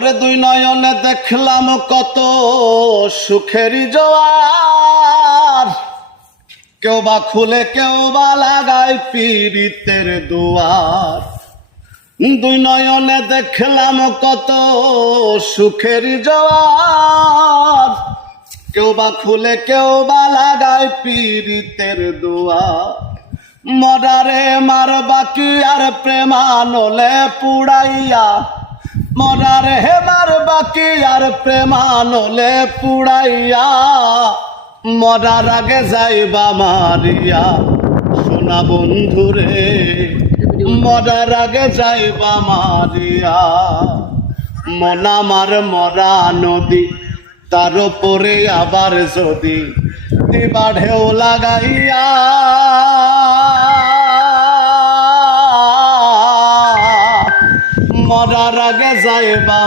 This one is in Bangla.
ওরে দুই নয়নে দেখলাম কত সুখেরই জোয়ার, কেউ বা খুলে কেউ বা লাগায় পীড়িতের দুয়ার। দুই নয়নে দেখলাম কত সুখেরই জোয়ার, কেউ বা খুলে কেউ বা লাগায় পীড়িতের দুয়ার। মরারে মার বাকি আর প্রেমানলে পুড়াইয়া, মরারে মার বাকি আর প্রেমানলে পুড়াইয়া, মরার আগে যাইবা মারিয়া সোনা বন্ধুরে, মরার আগে যাইবা মারিয়া। মন আমার মরা নদী, তার উপরে আবার যদি দিবা ঢেউ লাগাইয়া, মরার আগে যাইবা